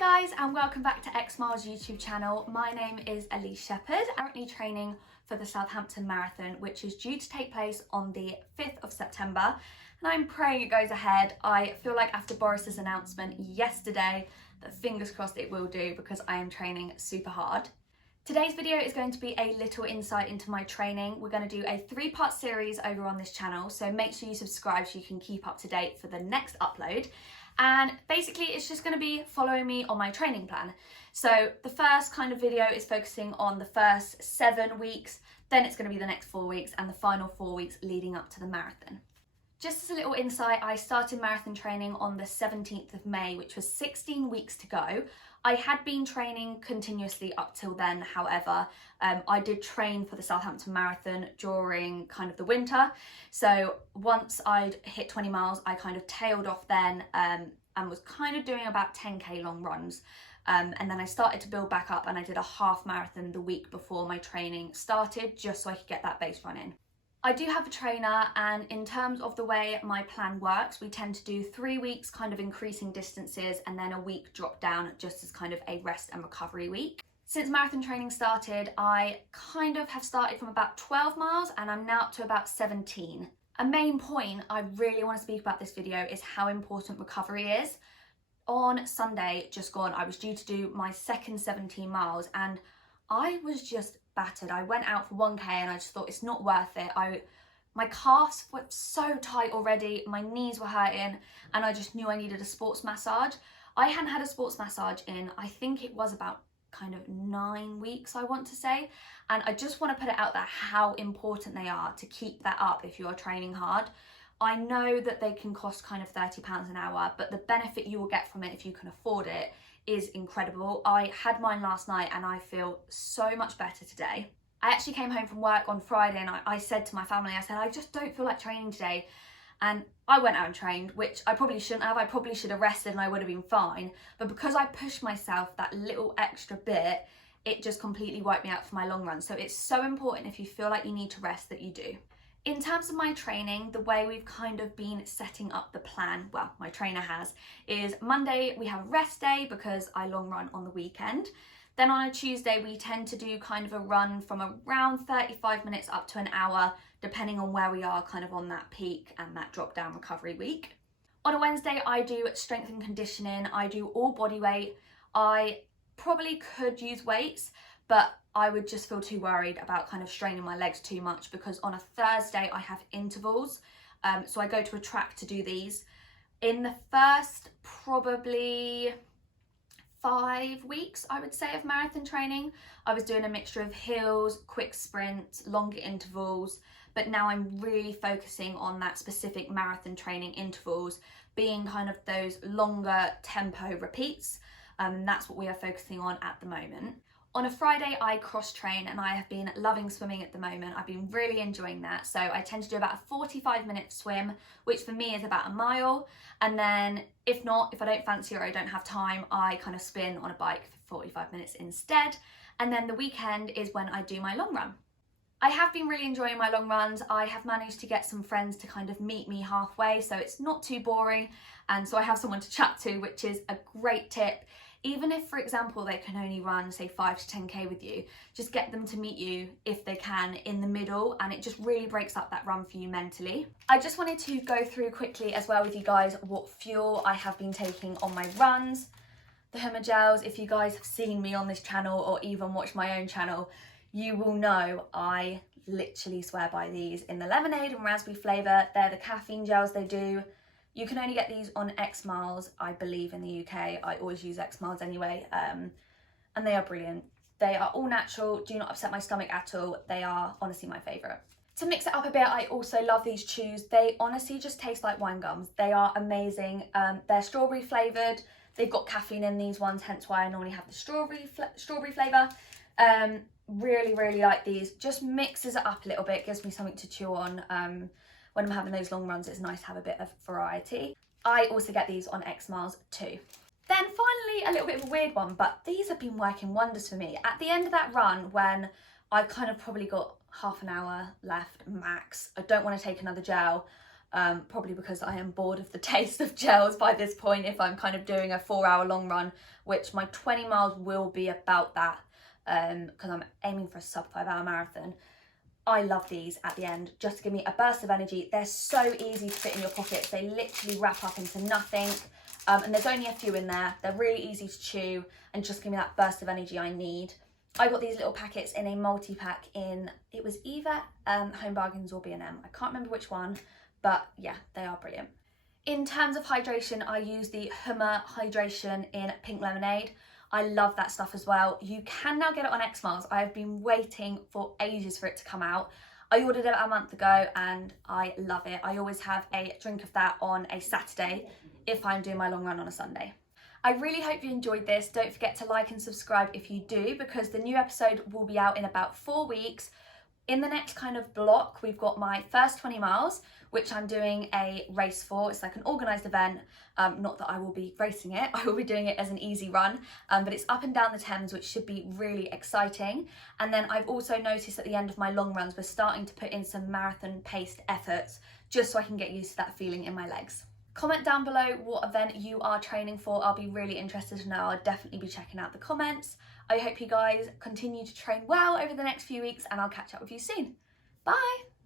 Hi guys, and welcome back to XMiles YouTube channel. My name is Elise Sheppard, currently training for the Southampton Marathon, which is due to take place on the 5th of September, and I'm praying it goes ahead. I feel like after Boris's announcement yesterday that fingers crossed it will do, because I am training super hard. Today's video is going to be a little insight into my training. We're going to do a 3-part series over on this channel, so make sure you subscribe so you can keep up to date for the next upload. And basically it's just going to be following me on my training plan. So the first kind of video is focusing on the first 7 weeks, then it's going to be the next 4 weeks and the final 4 weeks leading up to the marathon. Just as a little insight, I started marathon training on the 17th of May, which was 16 weeks to go. I had been training continuously up till then, however, I did train for the Southampton Marathon during kind of the winter. So once I'd hit 20 miles, I kind of tailed off then and was kind of doing about 10k long runs. And then I started to build back up, and I did a half marathon the week before my training started, just so I could get that base run in. I do have a trainer, and in terms of the way my plan works, we tend to do 3 weeks kind of increasing distances and then a week drop down just as kind of a rest and recovery week. Since marathon training started, I kind of have started from about 12 miles and I'm now up to about 17. A main point I really want to speak about this video is how important recovery is. On Sunday just gone, I was due to do my second 17 miles and I was just battered. I went out for 1k and I just thought it's not worth it. My calves were so tight already, my knees were hurting, and I just knew I needed a sports massage. I hadn't had a sports massage in, I think it was about kind of 9 weeks, I want to say, and I just want to put it out there how important they are to keep that up if you are training hard. I know that they can cost kind of £30 an hour, but the benefit you will get from it if you can afford it is incredible. I had mine last night and I feel so much better today. I actually came home from work on Friday and I said to my family, I said, I just don't feel like training today. And I went out and trained, which I probably shouldn't have. I probably should have rested and I would have been fine. But because I pushed myself that little extra bit, it just completely wiped me out for my long run. So it's so important if you feel like you need to rest that you do. In terms of my training, the way we've kind of been setting up the plan, well, my trainer has, is Monday we have a rest day because I long run on the weekend. Then on a Tuesday we tend to do kind of a run from around 35 minutes up to an hour, depending on where we are kind of on that peak and that drop down recovery week. On a Wednesday I do strength and conditioning, I do all body weight. I probably could use weights, but I would just feel too worried about kind of straining my legs too much, because on a Thursday I have intervals. So I go to a track to do these. In the first probably 5 weeks, I would say, of marathon training, I was doing a mixture of hills, quick sprints, longer intervals, but now I'm really focusing on that specific marathon training intervals being kind of those longer tempo repeats. That's what we are focusing on at the moment. On a Friday, I cross train and I have been loving swimming at the moment. I've been really enjoying that. So I tend to do about a 45-minute swim, which for me is about a mile. And then if not, if I don't fancy or I don't have time, I kind of spin on a bike for 45 minutes instead. And then the weekend is when I do my long run. I have been really enjoying my long runs. I have managed to get some friends to kind of meet me halfway, so it's not too boring. And so I have someone to chat to, which is a great tip. Even if, for example, they can only run, say, 5 to 10k with you, just get them to meet you, if they can, in the middle, and it just really breaks up that run for you mentally. I just wanted to go through quickly as well with you guys what fuel I have been taking on my runs. The Hummer gels, if you guys have seen me on this channel or even watched my own channel, you will know I literally swear by these. In the lemonade and raspberry flavour, they're the caffeine gels they do. You can only get these on XMiles, I believe, in the UK. I always use XMiles anyway, and they are brilliant. They are all natural, do not upset my stomach at all. They are honestly my favourite. To mix it up a bit, I also love these chews. They honestly just taste like wine gums. They are amazing. They're strawberry flavoured. They've got caffeine in these ones, hence why I normally have the strawberry flavour. Really, really like these. Just mixes it up a little bit, gives me something to chew on. When I'm having those long runs, it's nice to have a bit of variety. I also get these on XMiles too. Then finally, a little bit of a weird one, but these have been working wonders for me. At the end of that run, when I kind of probably got half an hour left max, I don't want to take another gel, probably because I am bored of the taste of gels by this point if I'm kind of doing a 4-hour long run, which my 20 miles will be about that, because I'm aiming for a sub 5-hour marathon. I love these at the end, just to give me a burst of energy. They're so easy to fit in your pockets. They literally wrap up into nothing. And there's only a few in there. They're really easy to chew and just give me that burst of energy I need. I got these little packets in a multi-pack in, it was either Home Bargains or B&M. I can't remember which one, but yeah, they are brilliant. In terms of hydration, I use the Hummer Hydration in Pink Lemonade. I love that stuff as well. You can now get it on XMiles. I have been waiting for ages for it to come out. I ordered it a month ago and I love it. I always have a drink of that on a Saturday if I'm doing my long run on a Sunday. I really hope you enjoyed this. Don't forget to like and subscribe if you do, because the new episode will be out in about 4 weeks. In the next kind of block, we've got my first 20 miles, which I'm doing a race for. It's like an organised event. Not that I will be racing it, I will be doing it as an easy run, but it's up and down the Thames, which should be really exciting. And then I've also noticed at the end of my long runs, we're starting to put in some marathon paced efforts, just so I can get used to that feeling in my legs. Comment down below what event you are training for. I'll be really interested to know. I'll definitely be checking out the comments. I hope you guys continue to train well over the next few weeks, and I'll catch up with you soon. Bye!